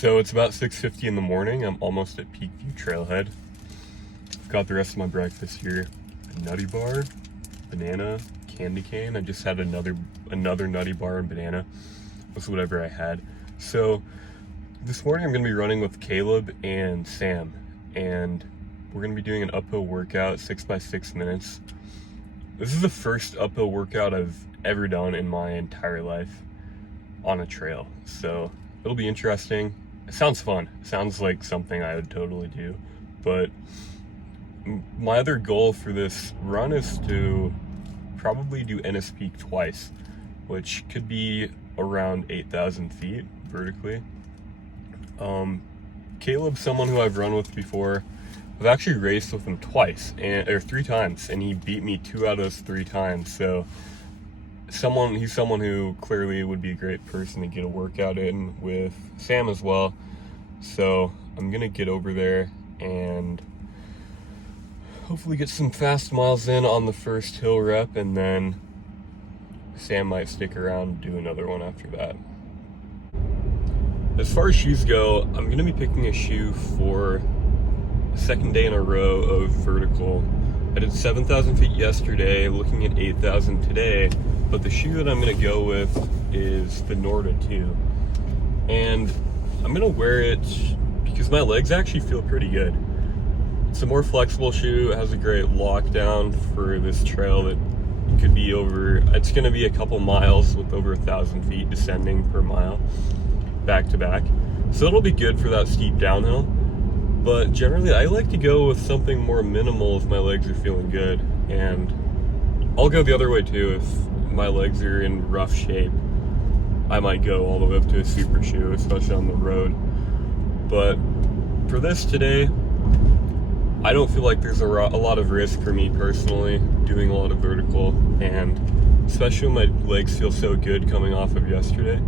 So it's about 6:50 in the morning. I'm almost at Peakview Trailhead. Got the rest of my breakfast here. A nutty bar, banana, candy cane. I just had another nutty bar and banana. Was whatever I had. So this morning I'm gonna be running with Caleb and Sam, and we're gonna be doing an uphill workout, 6 by 6 minutes. This is the first uphill workout I've ever done in my entire life on a trail. So it'll be interesting. It sounds fun. It sounds like something I would totally do. But my other goal for this run is to probably do Ennis Peak twice, which could be around 8,000 feet vertically. Caleb's someone who I've run with before. I've actually raced with him or 3 times, and he beat me 2 out of those 3 times. So he's someone who clearly would be a great person to get a workout in with Sam as well. So I'm gonna get over there and hopefully get some fast miles in on the first hill rep, and then Sam might stick around and do another one after that. As far as shoes go, I'm gonna be picking a shoe for a second day in a row of vertical. I did 7,000 feet yesterday, looking at 8,000 today, but the shoe that I'm gonna go with is the Norda 2. And I'm gonna wear it because my legs actually feel pretty good. It's a more flexible shoe. It has a great lockdown for this trail that could be it's gonna be a couple miles with over 1,000 feet descending per mile, back to back. So it'll be good for that steep downhill. But generally I like to go with something more minimal if my legs are feeling good. And I'll go the other way too. If my legs are in rough shape, I might go all the way up to a super shoe, especially on the road. But for this today, I don't feel like there's a lot of risk for me personally doing a lot of vertical, and especially when my legs feel so good coming off of yesterday.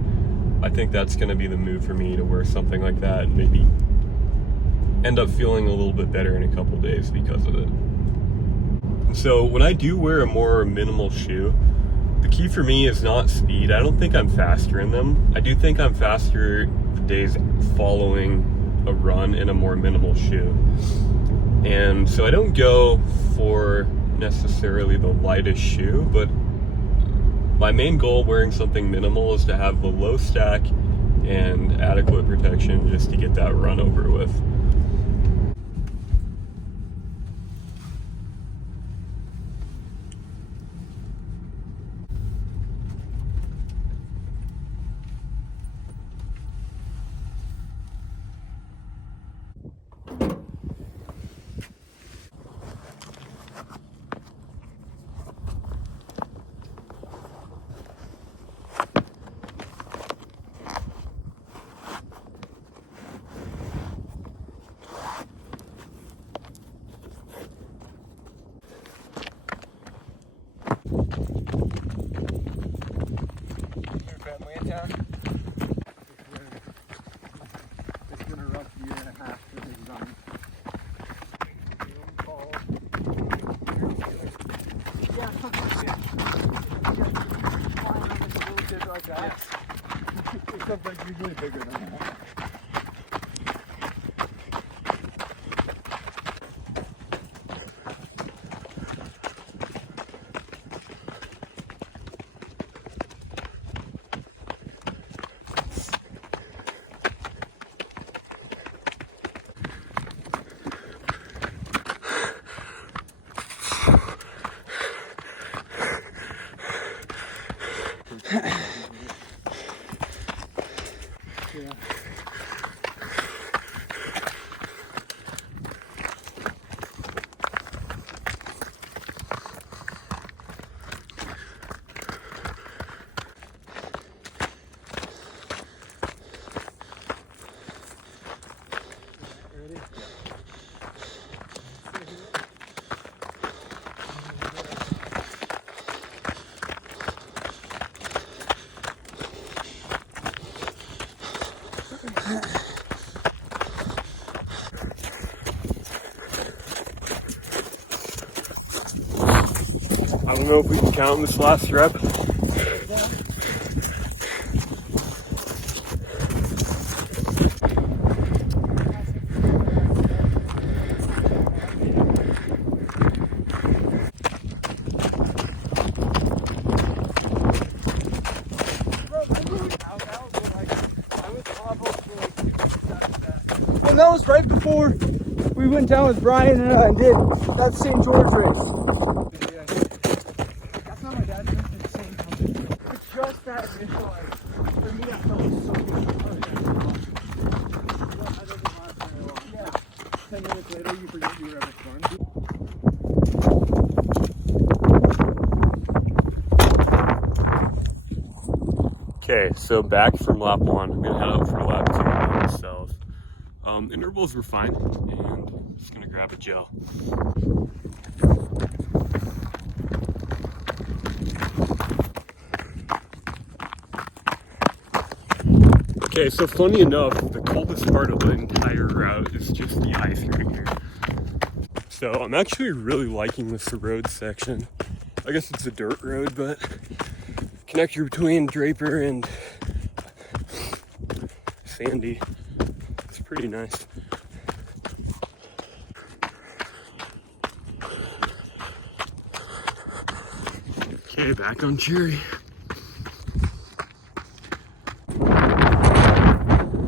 I think that's going to be the move for me, to wear something like that and maybe end up feeling a little bit better in a couple days because of it. So when I do wear a more minimal shoe, the key for me is not speed. I don't think I'm faster in them. I do think I'm faster the days following a run in a more minimal shoe. And so I don't go for necessarily the lightest shoe, but my main goal wearing something minimal is to have the low stack and adequate protection just to get that run over with. It's been a rough year and a half for his running. Except like usually bigger than that. Yeah. Ready? I don't know if we can count this last rep. that was right before we went down with Brian and did that St. George race. That's not my dad's race, it's the same company. But just that initial, like, for me, that felt so good. I don't last very long. Yeah. 10 minutes later, you forget you were ever fun. Okay, so back from lap 1, I'm gonna head out for lap 2 by myself. Intervals were fine, and I'm just gonna grab a gel. Okay, so funny enough, the coldest part of the entire route is just the ice right here. So I'm actually really liking this road section. I guess it's a dirt road, but connector between Draper and Sandy is pretty nice. Okay, back on Cherry.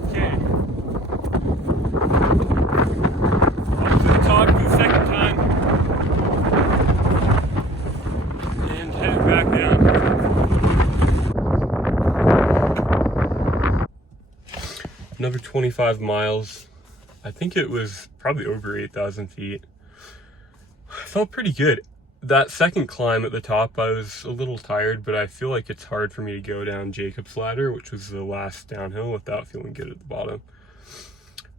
Okay. Up to the top for the second time. And headed back down. Another 25 miles. I think it was probably over 8,000 feet. I felt pretty good. That second climb at the top, I was a little tired, but I feel like it's hard for me to go down Jacob's Ladder, which was the last downhill, without feeling good at the bottom.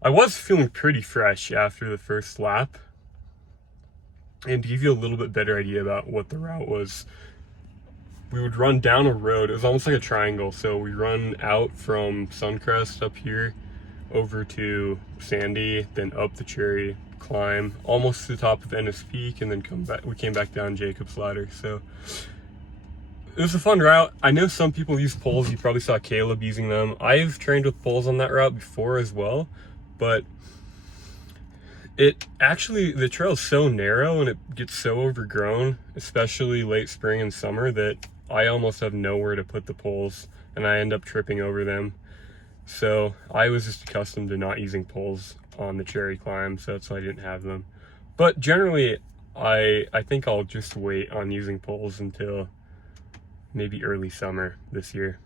I was feeling pretty fresh after the first lap. And to give you a little bit better idea about what the route was, we would run down a road. It was almost like a triangle. So we run out from Suncrest up here over to Sandy, then up the Cherry, climb almost to the top of Ennis Peak, and then come back. We came back down Jacob's Ladder. So it was a fun route. I know some people use poles. You probably saw Caleb using them. I've trained with poles on that route before as well, but it actually, the trail is so narrow and it gets so overgrown, especially late spring and summer, that I almost have nowhere to put the poles and I end up tripping over them. So I was just accustomed to not using poles on the Cherry climb, so that's why I didn't have them. But generally, I think I'll just wait on using poles until maybe early summer this year.